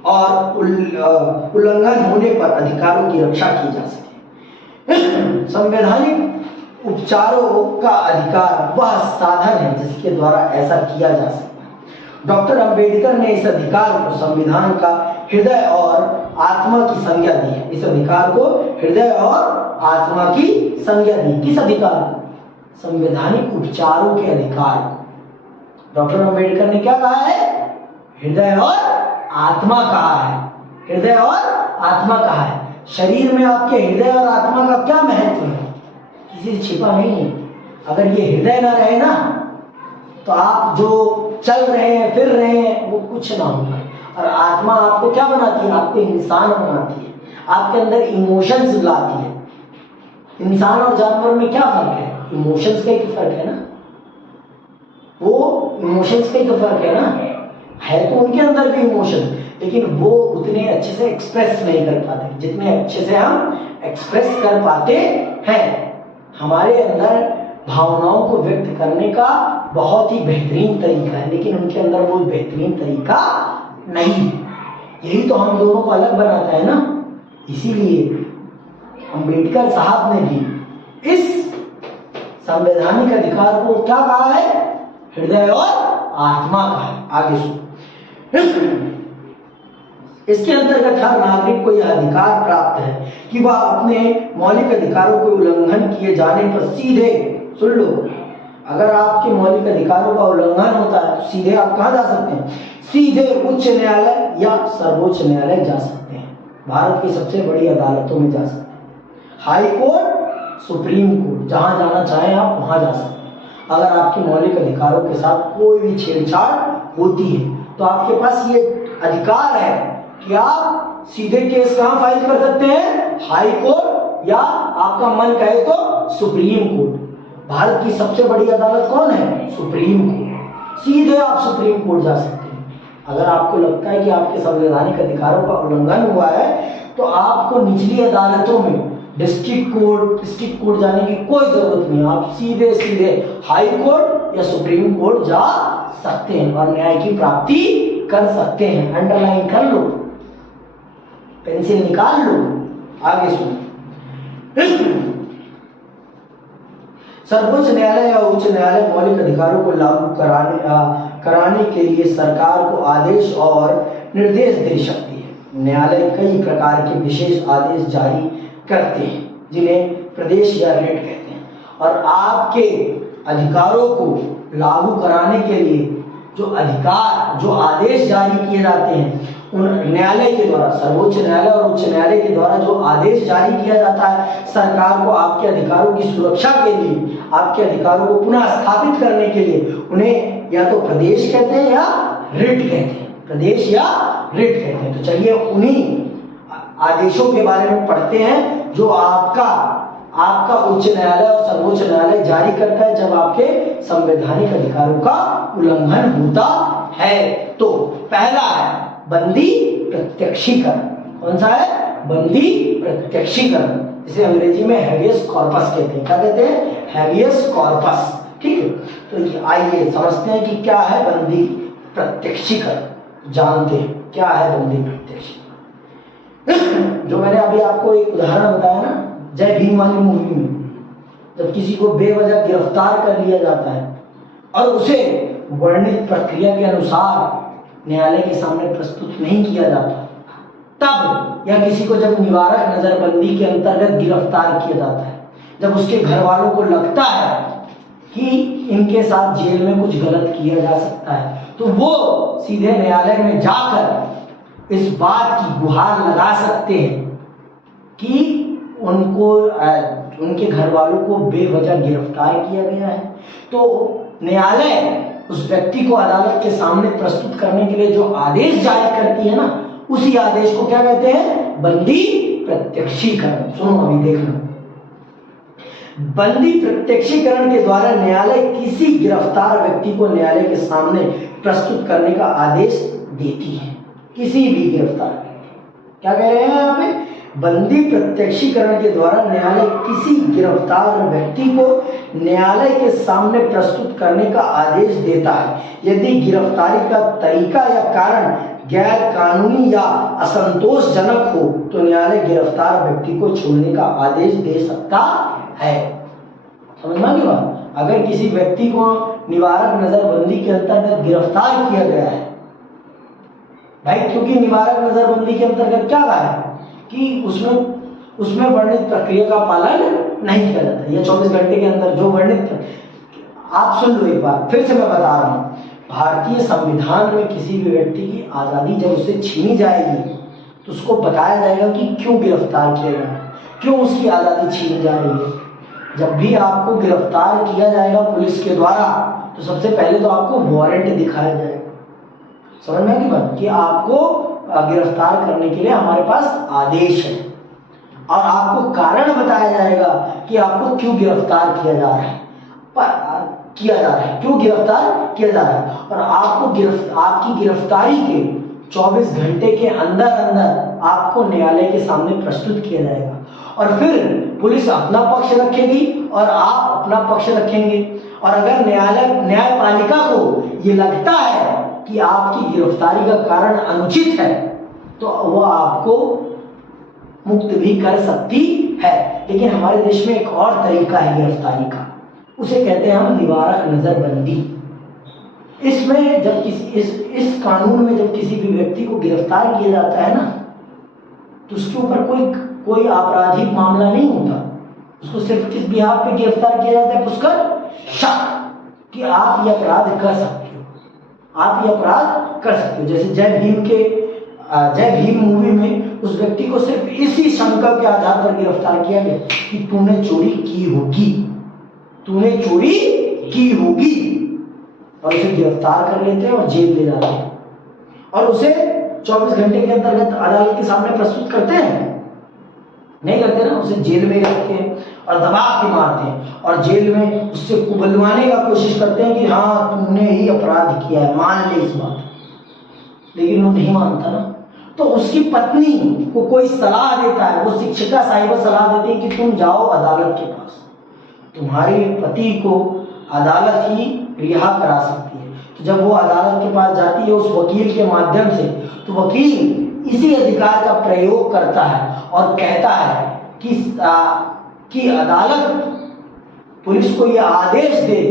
और उल्लंघन होने पर अधिकारों की रक्षा की जा सके। संवैधानिक उपचारों का अधिकार वह साधन है जिसके द्वारा ऐसा किया जा सकता है। डॉक्टर अंबेडकर ने इस अधिकार को संविधान का हृदय और आत्मा की संज्ञा दी है। इस अधिकार को हृदय और आत्मा की संज्ञा दी। किस अधिकार को? संवैधानिक उपचारों के अधिकार को डॉक्टर अंबेडकर ने क्या कहा है? हृदय और आत्मा कहा है। हृदय और आत्मा कहा है। शरीर में आपके हृदय और आत्मा का क्या महत्व है? किसी से छिपा नहीं है। अगर ये हृदय ना रहे ना तो आप जो चल रहे हैं फिर रहे हैं वो कुछ ना होगा। और आत्मा आपको क्या बनाती है? आपको इंसान बनाती है, आपके अंदर इमोशंस लाती है। इंसान और जानवर में क्या फर्क है? इमोशंस का ही तो फर्क है ना। वो इमोशंस का ही तो फर्क है ना। है तो उनके अंदर भी इमोशन, लेकिन वो उतने अच्छे से एक्सप्रेस नहीं कर पाते जितने अच्छे से हम एक्सप्रेस कर पाते हैं। हमारे अंदर भावनाओं को व्यक्त करने का बहुत ही बेहतरीन तरीका है, लेकिन उनके अंदर वो बेहतरीन तरीका नहीं। यही तो हम दोनों को अलग बनाता है ना। इसीलिए अंबेडकर साहब ने भी इस संवैधानिक अधिकार को क्या कहा है? हृदय और आत्मा कहा है। आगे सुनो। इसके अंतर्गत हर नागरिक को यह अधिकार प्राप्त है कि वह अपने मौलिक अधिकारों को उल्लंघन किए जाने पर सीधे, सुन लो, अगर आपके मौलिक अधिकारों का उल्लंघन होता है तो सीधे आप कहाँ जा सकते हैं? सीधे उच्च न्यायालय या सर्वोच्च न्यायालय जा सकते हैं। भारत की सबसे बड़ी अदालतों में जा सकते हैं। हाई कोर्ट, सुप्रीम कोर्ट, जहां जाना चाहें आप वहां जा सकते हैं। अगर आपके मौलिक अधिकारों के साथ कोई भी छेड़छाड़ होती है तो आपके पास ये अधिकार है कि आप सीधे केस कहां फाइल कर सकते हैं? हाई कोर्ट, या आपका मन कहे तो सुप्रीम कोर्ट। भारत की सबसे बड़ी अदालत कौन है? Supreme court. सीधे आप सुप्रीम कोर्ट जा सकते हैं। अगर आपको लगता है कि आपके संवैधानिक अधिकारों का उल्लंघन हुआ है तो आपको निचली अदालतों में डिस्ट्रिक्ट कोर्ट जाने की कोई जरूरत नहीं। आप सीधे सीधे हाई कोर्ट या सुप्रीम कोर्ट जा सकते हैं और न्याय की प्राप्ति कर सकते हैं। अंडरलाइन कर लो, पेंसिल निकाल लो। आगे सुनो। सर्वोच्च न्यायालय या उच्च न्यायालय मौलिक अधिकारों को लागू कराने के लिए सरकार को आदेश और निर्देश दे सकती है। न्यायालय कई प्रकार के विशेष आदेश जारी करते हैं जिन्हें प्रदेश या रेट कहते हैं, और आपके अधिकारों को लागू कराने के लिए जो आदेश जारी किए जाते हैं उन न्यायालय के द्वारा, सर्वोच्च न्यायालय और उच्च न्यायालय के द्वारा जो आदेश जारी किया जाता है सरकार को आपके अधिकारों की सुरक्षा के लिए, आपके अधिकारों को पुनः स्थापित करने के लिए, उन्हें या तो प्रदेश कहते हैं या रिट कहते हैं। प्रदेश या रिट कहते हैं। तो चलिए उन्हीं आदेशों के बारे में पढ़ते हैं जो आपका उच्च न्यायालय और सर्वोच्च न्यायालय जारी करता है जब आपके संवैधानिक अधिकारों का उल्लंघन होता है। तो पहला है बंदी प्रत्यक्षीकरण। कौन सा है? बंदी प्रत्यक्षीकरण। इसे अंग्रेजी में हैबियस कॉर्पस कहते हैं। क्या कहते हैं? Habeas corpus. ठीक है, तो आइए समझते हैं कि क्या है बंदी प्रत्यक्षीकरण। जानते हैं क्या है बंदी प्रत्यक्षीकरण। जो मैंने अभी आपको एक उदाहरण बताया ना, जय भीम वाली मूवी में, जब किसी को बेवजह गिरफ्तार कर लिया जाता है और उसे वर्णित प्रक्रिया के अनुसार न्यायालय के सामने प्रस्तुत नहीं किया जाता, तब या किसी को जब निवारक नजरबंदी के अंतर्गत गिरफ्तार किया जाता है, जब उसके घर वालों को लगता है कि इनके साथ जेल में कुछ गलत किया जा सकता है, तो वो सीधे न्यायालय में जाकर इस बात की गुहार लगा सकते हैं कि उनके घर वालों को बेवजह गिरफ्तार किया गया है। तो न्यायालय उस व्यक्ति को अदालत के सामने प्रस्तुत करने के लिए जो आदेश जारी करती है ना, उसी आदेश को क्या कहते हैं? बंदी प्रत्यक्षीकरण। सुनो अभी देख लो। बंदी प्रत्यक्षीकरण के द्वारा न्यायालय किसी गिरफ्तार व्यक्ति को न्यायालय के सामने प्रस्तुत करने का आदेश देती है। किसी भी गिरफ्तार व्यक्ति, क्या कह रहे हैं यहाँ पे? बंदी प्रत्यक्षीकरण के द्वारा न्यायालय किसी गिरफ्तार व्यक्ति को न्यायालय के सामने प्रस्तुत करने का आदेश देता है। यदि गिरफ्तारी का तरीका या कारण गैर कानूनी या असंतोषजनक हो तो न्यायालय गिरफ्तार व्यक्ति को छोड़ने का आदेश दे सकता है। समझ में आ गई बात? अगर किसी व्यक्ति को निवारक नजरबंदी के अंतर्गत गिरफ्तार किया गया है भाई, क्योंकि निवारक नजरबंदी के अंतर्गत क्या कहा है कि उसमें वर्णित प्रक्रिया का पालन नहीं किया जाता, या 24 घंटे के अंदर जो वर्णित, आप सुन लो एक बार फिर से मैं बता रहा हूं, भारतीय संविधान में किसी भी व्यक्ति की आजादी जब उसे छीनी जाएगी तो उसको बताया जाएगा कि क्यों गिरफ्तार किया जा रहा है, क्यों उसकी आजादी छीनी जा रही है। जब भी आपको गिरफ्तार किया जाएगा पुलिस के द्वारा तो सबसे पहले तो आपको वारंट दिखाया जाएगा। समझ में आएगी बात? कि आपको गिरफ्तार करने के लिए हमारे पास आदेश है, और आपको कारण बताया जाएगा कि आपको क्यों गिरफ्तार किया जा रहा है, क्यों गिरफ्तार किया जा रहा है। और आपको आपकी गिरफ्तारी के 24 घंटे के अंदर अंदर आपको न्यायालय के सामने प्रस्तुत किया जाएगा। और फिर पुलिस अपना पक्ष रखेगी और आप अपना पक्ष रखेंगे। और अगर न्यायपालिका को ये लगता है कि आपकी गिरफ्तारी का कारण अनुचित है तो वो आपको मुक्त भी कर सकती है। लेकिन हमारे देश में एक और तरीका है गिरफ्तारी का, उसे कहते हैं हम निवारक नजरबंदी। इसमें जब इस कानून में जब किसी भी व्यक्ति को गिरफ्तार किया जाता है ना, तो उसके ऊपर कोई आपराधिक मामला नहीं होता। उसको सिर्फ किस बिहाफ पे गिरफ्तार किया जाता है, पुष्कर शक कि आप ये अपराध कर सकते हो, आप ये अपराध कर सकते हो। जैसे जय भीम मूवी में उस व्यक्ति को सिर्फ इसी शंका के आधार पर गिरफ्तार किया गया कि तूने चोरी की होगी, तूने चोरी की होगी, और उसे गिरफ्तार कर लेते हैं और जेल ले जाते हैं और उसे 24 घंटे के अंतर्गत अदालत के सामने प्रस्तुत करते हैं, नहीं करते ना, उसे जेल में रखते हैं और दबा के मारते हैं और जेल में उससे कुबलवाने का कोशिश करते हैं कि हाँ तुमने ही अपराध किया है, मान ले इस बात। लेकिन वो नहीं मानता ना, तो उसकी पत्नी को कोई सलाह देता है, वो शिक्षिका साहिबा सलाह देती है कि तुम जाओ अदालत के पास, तुम्हारे पति को अदालत ही रिहा करा सकती है। तो जब वो अदालत के पास जाती है उस वकील के माध्यम से, तो वकील इसी अधिकार का प्रयोग करता है और कहता है कि अदालत पुलिस को यह आदेश दे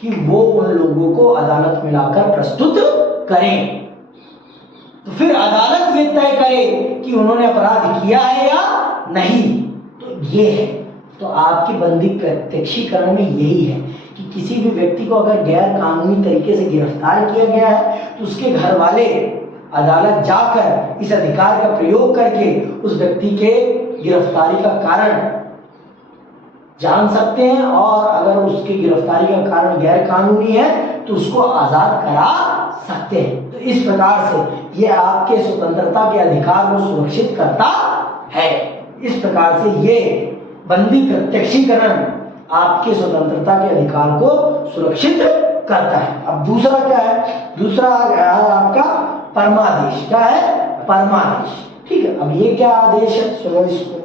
कि वो उन लोगों को अदालत में लाकर प्रस्तुत करें। तो फिर अदालत ये तय करे कि उन्होंने अपराध किया है या नहीं। तो ये है, तो आपकी बंदी प्रत्यक्षीकरण में यही है कि किसी भी व्यक्ति को अगर गैर कानूनी तरीके से गिरफ्तार किया गया है तो उसके घर वाले अदालत जाकर इस अधिकार का प्रयोग करके उस व्यक्ति के गिरफ्तारी का कारण जान सकते हैं, और अगर उसकी गिरफ्तारी का कारण गैर कानूनी है तो उसको आजाद करा सकते हैं। तो इस प्रकार से ये आपके स्वतंत्रता के अधिकार को सुरक्षित करता है। इस प्रकार से ये बंदी प्रत्यक्षीकरण आपके स्वतंत्रता के अधिकार को सुरक्षित करता है। अब दूसरा क्या है, दूसरा आपका परमादेश। क्या है? परमादेश। ठीक है, अब ये क्या आदेश है, सुनो इसको।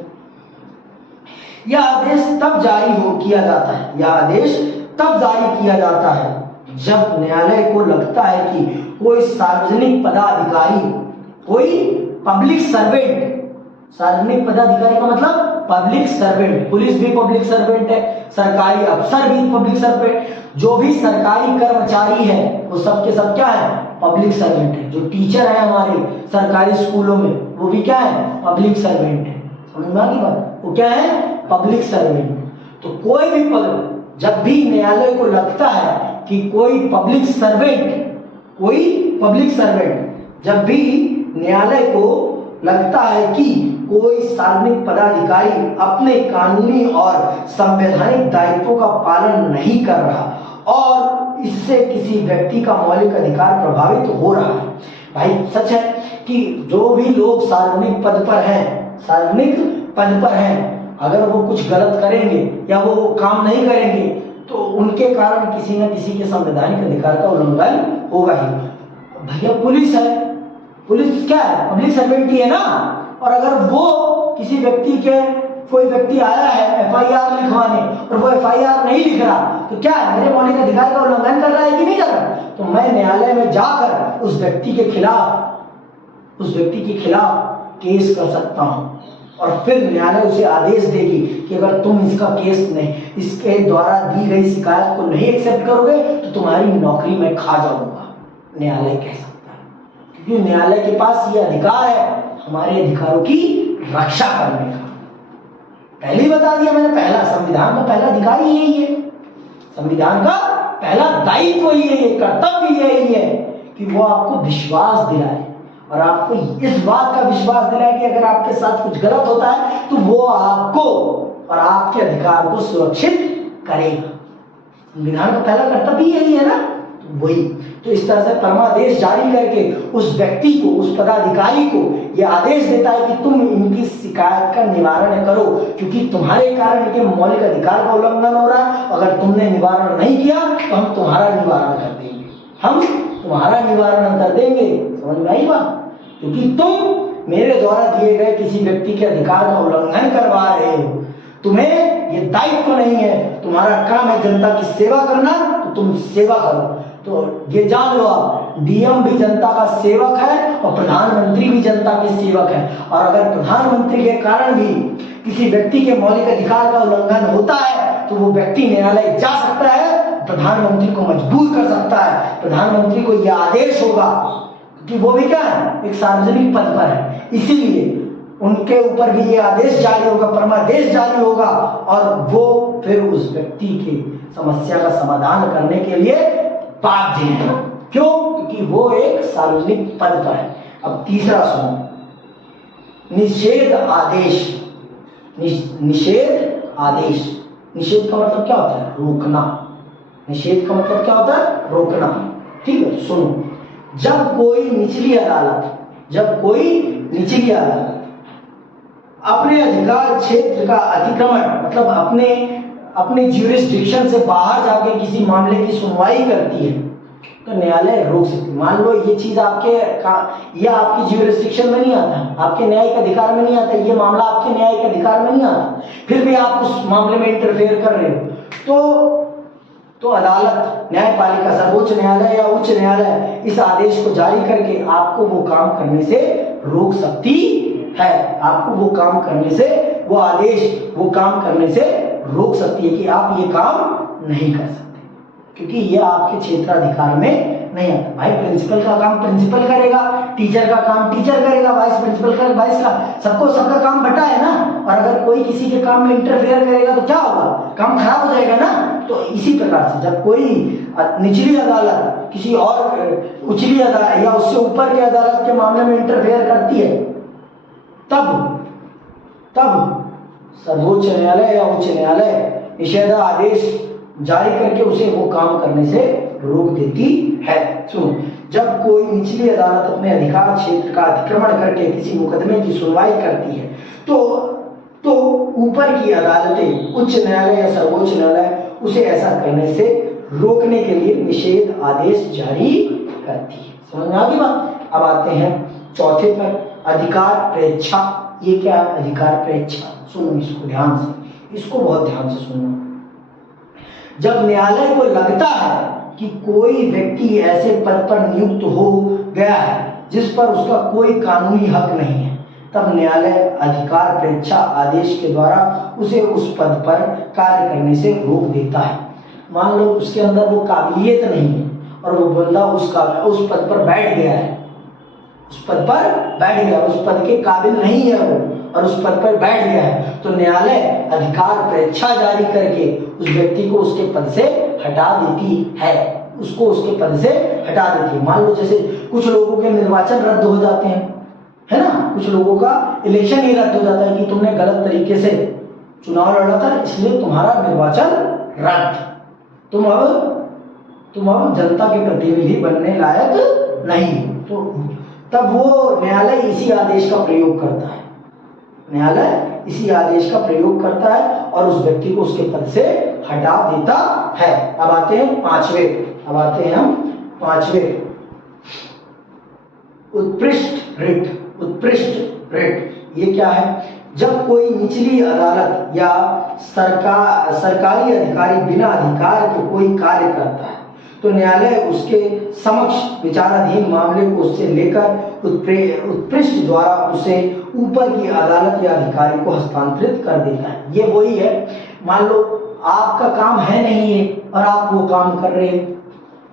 यह आदेश तब जारी किया जाता है, यह आदेश तब जारी किया जाता है जब न्यायालय को लगता है कि कोई सार्वजनिक पदाधिकारी, कोई पब्लिक सर्वेंट, सार्वजनिक पदाधिकारी का मतलब पब्लिक सर्वेंट, पुलिस भी पब्लिक सर्वेंट है, सरकारी अफसर भी पब्लिक सर्वेंट, जो भी सरकारी कर्मचारी है वो सब के सब क्या है, पब्लिक सर्वेंट है। जो टीचर है हमारे सरकारी स्कूलों में वो भी क्या है, पब्लिक सर्वेंट है। समझ में आ गई बात, वो क्या है, पब्लिक सर्वेंट। तो कोई भी जब भी न्यायालय को लगता है कि कोई पब्लिक सर्वेंट, जब भी न्यायालय को लगता है कि कोई सार्वजनिक पदाधिकारी अपने कानूनी और संवैधानिक दायित्वों का पालन नहीं कर रहा और इससे किसी व्यक्ति का मौलिक अधिकार प्रभावित हो रहा है। भाई सच है कि जो भी लोग सार्वजनिक पद पर हैं, अगर वो कुछ गलत करेंगे या वो काम नहीं करेंगे तो उनके कारण किसी न किसी के संवैधानिक अधिकार का उल्लंघन होगा ही। भैया पुलिस है, पुलिस क्या है, पब्लिक सर्वेंट ही है ना। और अगर वो किसी व्यक्ति के, कोई व्यक्ति आया है एफआईआर लिखवाने और वो एफआईआर नहीं लिख रहा तो क्या है, मेरे मौलिक अधिकार का उल्लंघन कर रहा है कि नहीं कर रहा। तो मैं न्यायालय में जाकर उस व्यक्ति के खिलाफ केस कर सकता हूं और फिर न्यायालय उसे आदेश देगी कि अगर तुम इसके द्वारा दी गई शिकायत को नहीं एक्सेप्ट करोगे तो तुम्हारी नौकरी में खा जाऊंगा, न्यायालय कह सकता है। क्योंकि न्यायालय के पास ये अधिकार है हमारे अधिकारों की रक्षा करने का। पहले ही बता दिया मैंने, पहला संविधान का पहला अधिकार ही यही है, संविधान का पहला दायित्व यही है, कर्तव्य यही है कि वो आपको विश्वास दिलाए और आपको इस बात का विश्वास दिलाए कि अगर आपके साथ कुछ गलत होता है तो वो आपको और आपके अधिकार को सुरक्षित करेगा। संविधान का पहला कर्तव्य यही है ना, तो वही। तो इस तरह से परमादेश जारी करके उस व्यक्ति को, उस पदाधिकारी को यह आदेश देता है कि तुम इनकी शिकायत का निवारण करो क्योंकि तुम्हारे कारण इनके मौलिक अधिकार का उल्लंघन हो रहा है। अगर तुमने निवारण नहीं किया तो हम तुम्हारा निवारण कर देंगे, समझ में आई बात। क्योंकि तुम मेरे द्वारा दिए गए किसी व्यक्ति के अधिकार का उल्लंघन करवा रहे हो, तुम्हें ये दायित्व नहीं है, तुम्हारा काम है जनता की सेवा करना, तो तुम सेवा करो। तो ये जान लो आप, डीएम भी जनता का सेवक है और प्रधानमंत्री भी जनता के सेवक है। और अगर प्रधानमंत्री के कारण भी किसी व्यक्ति के मौलिक अधिकार का उल्लंघन होता है तो वो व्यक्ति न्यायालय जा सकता है, प्रधानमंत्री को मजबूर कर सकता है, प्रधानमंत्री को यह आदेश होगा कि वो भी क्या है, एक सार्वजनिक पद पर है, इसीलिए उनके ऊपर भी ये आदेश जारी होगा, परमादेश जारी होगा और वो फिर उस व्यक्ति की समस्या का समाधान करने के लिए बाध्य है। क्यों? क्योंकि वो एक सार्वजनिक पद पर है। अब तीसरा सुनो, निषेध आदेश। निषेध आदेश, निषेध का मतलब क्या होता है? रोकना। निषेध का मतलब क्या होता है? रोकना। ठीक है, सुनो, जब कोई निचली अदालत अपने अधिकार क्षेत्र का अतिक्रमण, मतलब अपने ज्यूरिसडिक्शन से बाहर जाके किसी मामले की सुनवाई करती है तो न्यायालय रोक सकती है। मान लो ये चीज आपकी ज्यूरिसडिक्शन में नहीं आता, आपके न्यायिक अधिकार में नहीं आता, ये मामला आपके न्यायिक अधिकार में नहीं आता, फिर भी आप उस मामले में इंटरफेयर कर रहे हो तो अदालत, न्यायपालिका, सर्वोच्च न्यायालय या उच्च न्यायालय इस आदेश को जारी करके आपको वो काम करने से रोक सकती है। आपको वो काम करने से, वो आदेश वो काम करने से रोक सकती है कि आप ये काम नहीं कर सकते, क्योंकि ये आपके क्षेत्राधिकार में नहीं आता। भाई प्रिंसिपल का काम प्रिंसिपल करेगा, टीचर का काम टीचर करेगा, वाइस प्रिंसिपल का वाइस का, सबका काम बटा है ना। और अगर कोई किसी के काम में इंटरफेयर करेगा तो क्या होगा? काम खराब हो जाएगा ना। तो इसी प्रकार से जब कोई निचली अदालत किसी और उचली अदालत या उससे ऊपर की अदालत के मामले में इंटरफेयर करती है, तब सर्वोच्च न्यायालय या उच्च न्यायालय निषेध आदेश जारी करके उसे वो काम करने से रोक देती है। सुनो, जब कोई निचली अदालत अपने अधिकार क्षेत्र का अतिक्रमण करके किसी मुकदमे की सुनवाई करती है तो ऊपर की अदालतें, उच्च न्यायालय या सर्वोच्च न्यायालय उसे ऐसा करने से रोकने के लिए निषेध आदेश जारी करती है। समझ में आ गई बात? अब आते हैं चौथे पर, अधिकार प्रेक्षा। ये क्या है अधिकार प्रेक्षा? सुनो इसको ध्यान से, इसको बहुत ध्यान से सुनना। जब न्यायालय को लगता है कि कोई व्यक्ति ऐसे पद पर नियुक्त हो गया है जिस पर उसका कोई कानूनी हक नहीं है, तब न्यायालय अधिकार प्रेक्षा आदेश के द्वारा उसे उस पद पर कार्य करने से रोक देता है। मान लो उसके अंदर वो काबिलियत नहीं है और वो बंदा उस पद पर बैठ गया है, उस पद के काबिल नहीं है वो और उस पद पर बैठ गया है, तो न्यायालय अधिकार प्रेक्षा जारी करके उस व्यक्ति को उसके पद से हटा देती है, उसको उसके पद से हटा देती है। मान लो जैसे कुछ लोगों के निर्वाचन रद्द हो जाते हैं, है ना, कुछ लोगों का इलेक्शन ही रद्द हो जाता है कि तुमने गलत तरीके से चुनाव लड़ा था इसलिए तुम्हारा निर्वाचन रद्द, तुम अब जनता के प्रतिनिधि बनने लायक नहीं। तो तब वो न्यायालय इसी आदेश का प्रयोग करता है, और उस व्यक्ति को उसके पद से हटा देता है। अब आते हैं पांचवे, उत्कृष्ट रिट। ये क्या है? जब कोई निचली अदालत या सरकारी अधिकारी बिना अधिकार के कोई कार्य करता है तो न्यायालय उसके समक्ष विचाराधीन मामले को उससे लेकर उत्कृष्ट द्वारा उसे ऊपर की अदालत या अधिकारी को हस्तांतरित कर देता है। ये वही है, मान लो आपका काम है नहीं है और आप वो काम कर रहे हो,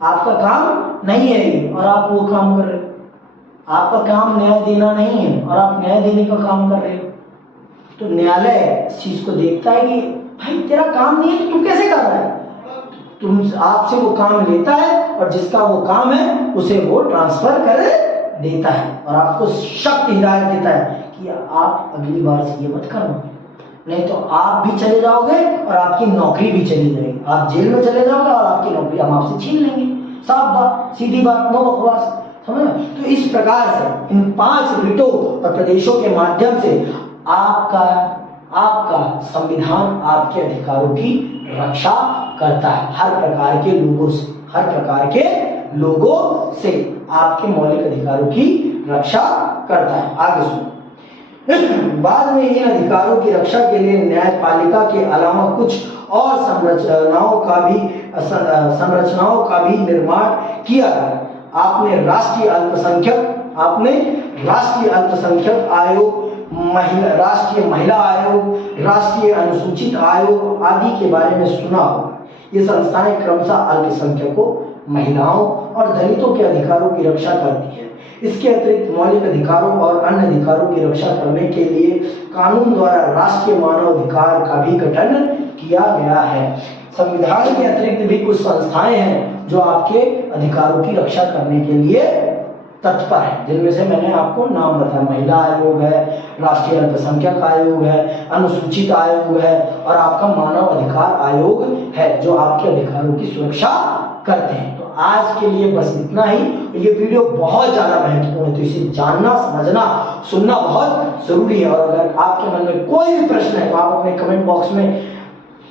आपका काम नहीं है और आप वो काम कर रहे हो, आपका काम न्याय देना नहीं है और आप न्याय देने का काम कर रहे हो, तो न्यायालय इस चीज को देखता है कि भाई तेरा काम नहीं है तो तू कैसे कर रहा है, आपसे वो काम लेता है और जिसका वो काम है उसे वो ट्रांसफर कर देता है और आपको सख्त हिदायत देता है कि आप अगली बार से ये मत करना, नहीं तो आप भी चले जाओगे और आपकी नौकरी भी चली जाएगी, आप जेल में चले जाओगे और आपकी नौकरी हम आपसे छीन लेंगे। साफ बात, सीधी बात, नो बकवास, समझ। तो इस प्रकार से इन 5 रिटों और प्रदेशों के माध्यम से आपका संविधान आपके अधिकारों की रक्षा करता है। हर प्रकार के लोगों से आपके मौलिक अधिकारों की रक्षा करता है। आगे सुनो। बाद में इन अधिकारों की रक्षा के लिए न्यायपालिका के अलावा कुछ और संरचनाओं का भी निर्माण किया गया। आपने राष्ट्रीय अल्पसंख्यक आयोग, राष्ट्रीय महिला आयोग, राष्ट्रीय अनुसूचित आयोग आदि के बारे में सुना होगा। ये संस्थाएं क्रमशः अल्पसंख्यकों, महिलाओं और दलितों के अधिकारों की रक्षा करती है। इसके अतिरिक्त मौलिक अधिकारों और अन्य अधिकारों की रक्षा करने के लिए कानून द्वारा राष्ट्रीय मानव अधिकार का भी गठन किया गया है। संविधान के अतिरिक्त भी कुछ संस्थाएं हैं जो आपके अधिकारों की रक्षा करने के लिए तत्पर है, जिनमें से मैंने आपको नाम बताया। महिला आयोग है, राष्ट्रीय अल्पसंख्यक आयोग है, अनुसूचित आयोग है और आपका मानव अधिकार आयोग है, जो आपके अधिकारों की सुरक्षा करते हैं। तो आज के लिए बस इतना ही। ये वीडियो बहुत ज्यादा महत्वपूर्ण है, तो इसे जानना, समझना, सुनना बहुत जरूरी है। और अगर आपके मन में कोई भी प्रश्न है तो आप अपने कमेंट बॉक्स में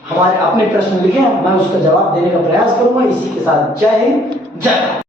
हमारे अपने प्रश्न लिखें, मैं उसका जवाब देने का प्रयास करूंगा। इसी के साथ जय हिंद, जय भारत।